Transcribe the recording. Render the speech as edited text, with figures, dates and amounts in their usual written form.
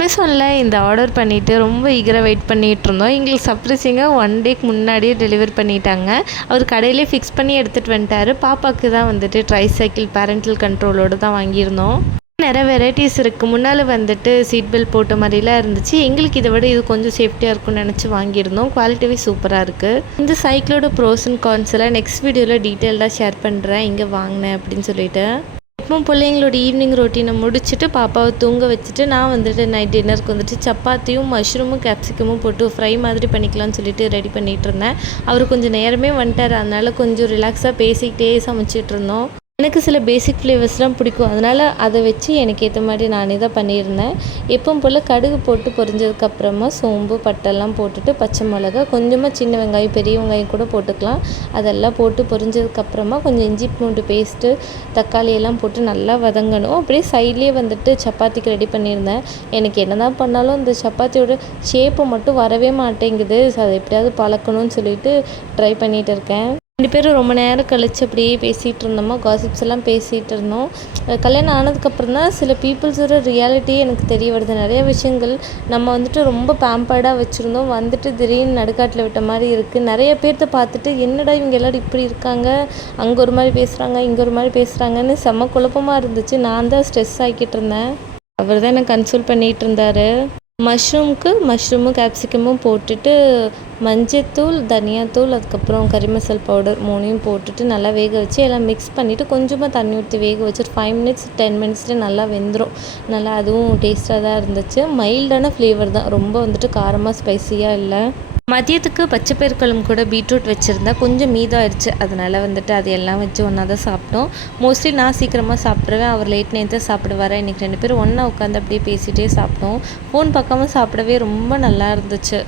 அமேசானில் இந்த ஆர்டர் பண்ணிவிட்டு ரொம்ப ஈகராக வெயிட் பண்ணிகிட்டு இருந்தோம். எங்களுக்கு சர்ப்ரைசிங்காக 1 டேக்கு முன்னாடியே டெலிவரி பண்ணிட்டாங்க. அவர் கடையிலே ஃபிக்ஸ் பண்ணி எடுத்துகிட்டு வந்துட்டார். பாப்பாவுக்கு தான் வந்துட்டு ட்ரை சைக்கிள் பேரண்டல் கண்ட்ரோலோடு தான் வாங்கியிருந்தோம். நிறைய வெரைட்டிஸ் இருக்குது. முன்னால் வந்துட்டு சீட் பெல்ட் போட்ட மாதிரிலாம் இருந்துச்சு. எங்களுக்கு இதை விட இது கொஞ்சம் சேஃப்டியாக இருக்கும்னு நினச்சி வாங்கியிருந்தோம். குவாலிட்டிவே சூப்பராக இருக்குது. இந்த சைக்கிளோட ப்ரோஸ் அண்ட் கான்ஸ் எல்லாம் நெக்ஸ்ட் வீடியோவில் டீட்டெயில்டாக ஷேர் பண்ணுறேன் இங்கே வாங்கினேன் அப்படின்னு சொல்லிட்டு. எப்பவும் போல் எங்களோட ஈவினிங் ரொட்டீனை முடிச்சுட்டு பாப்பாவை தூங்க வச்சுட்டு நான் வந்துட்டு நைட் டின்னருக்கு வந்துட்டு சப்பாத்தியும் மஷ்ரூமும் கேப்சிகமும் போட்டு ஃப்ரை மாதிரி பண்ணிக்கலாம்னு சொல்லிட்டு ரெடி பண்ணிகிட்டு இருந்தேன். அவர் கொஞ்சம் நேரமே வந்துட்டார். அதனால் கொஞ்சம் ரிலாக்ஸாக பேசிக்கிட்டே சமைச்சிட்டு இருந்தோம். எனக்கு சில பேசிக் ஃப்ளேவர்ஸ்லாம் பிடிக்கும். அதனால் அதை வச்சு எனக்கு ஏற்ற மாதிரி நானே தான் பண்ணியிருந்தேன். எப்பவும் போல் கடுகு போட்டு பொரிஞ்சதுக்கப்புறமா சோம்பு பட்டெல்லாம் போட்டுட்டு பச்சை மிளகா கொஞ்சமாக சின்ன வெங்காயம் பெரிய வெங்காயம் கூட போட்டுக்கலாம். அதெல்லாம் போட்டு பொரிஞ்சதுக்கப்புறமா கொஞ்சம் இஞ்சி பூண்டு பேஸ்ட்டு தக்காளி எல்லாம் போட்டு நல்லா வதங்கணும். அப்படியே சைட்லேயே வந்துட்டு சப்பாத்திக்கு ரெடி பண்ணியிருந்தேன். எனக்கு என்ன தான் பண்ணாலும் இந்த சப்பாத்தியோட ஷேப்பு மட்டும் வரவே மாட்டேங்குது. அதை எப்படியாவது பழக்கணும்னு சொல்லிட்டு ட்ரை பண்ணிகிட்டு இருக்கேன். 2 பேரும் ரொம்ப நேரம் கழிச்சு அப்படியே பேசிகிட்டு இருந்தோமா, காசிப்ஸ் எல்லாம் பேசிகிட்டு இருந்தோம். கல்யாணம் ஆனதுக்கப்புறம் தான் சில பீப்புள்ஸோட ரியாலிட்டியே எனக்கு தெரிய வருது. நிறைய விஷயங்கள் நம்ம வந்துட்டு ரொம்ப பேம்பர்டாக வச்சுருந்தோம். வந்துட்டு திடீர்னு நடுக்காட்டில் விட்ட மாதிரி இருக்குது. நிறைய பேர்த்த பார்த்துட்டு என்னடா இவங்க எல்லோரும் இப்படி இருக்காங்க, அங்கே ஒரு மாதிரி பேசுகிறாங்க, இங்கே ஒரு மாதிரி பேசுகிறாங்கன்னு செம்ம குழப்பமாக இருந்துச்சு. நான் தான் ஸ்ட்ரெஸ் ஆகிக்கிட்டு இருந்தேன். அவர் தான் என்னை கன்சல்ட் பண்ணிகிட்டு இருந்தார். மஷ்ரூமும் கேப்சிகமும் போட்டுட்டு மஞ்சத்தூள் தனியாத்தூள் அதுக்கப்புறம் கறி மசால் பவுடர் 3ஐயும் போட்டுட்டு நல்லா வேக வச்சு எல்லாம் மிக்ஸ் பண்ணிவிட்டு கொஞ்சமாக தண்ணி ஊற்றி வேக வச்சுட்டு 5 மினிட்ஸ் 10 மினிட்ஸில் நல்லா வெந்துடும். நல்லா அதுவும் டேஸ்ட்டாக தான் இருந்துச்சு. மைல்டான ஃப்ளேவர் தான், ரொம்ப வந்துட்டு காரமாக ஸ்பைஸியாக இல்லை. மதியத்துக்கு பச்சை பயிறு குழம்பு கூட பீட்ரூட் வச்சுருந்தா கொஞ்சம் மீதம் ஆயிடுச்சு. அதனால் வந்துட்டு அது எல்லாம் வச்சு ஒன்றா தான் சாப்பிட்டோம். மோஸ்ட்லி நான் சீக்கிரமாக சாப்பிட்ருவேன், அவர் லேட் நைட் தான் சாப்பிடுவார். இன்றைக்கி 2 பேரும் ஒன்றா உட்காந்து அப்படியே பேசிகிட்டே சாப்பிட்டோம். ஃபோன் பார்க்காம சாப்பிடவே ரொம்ப நல்லா இருந்துச்சு.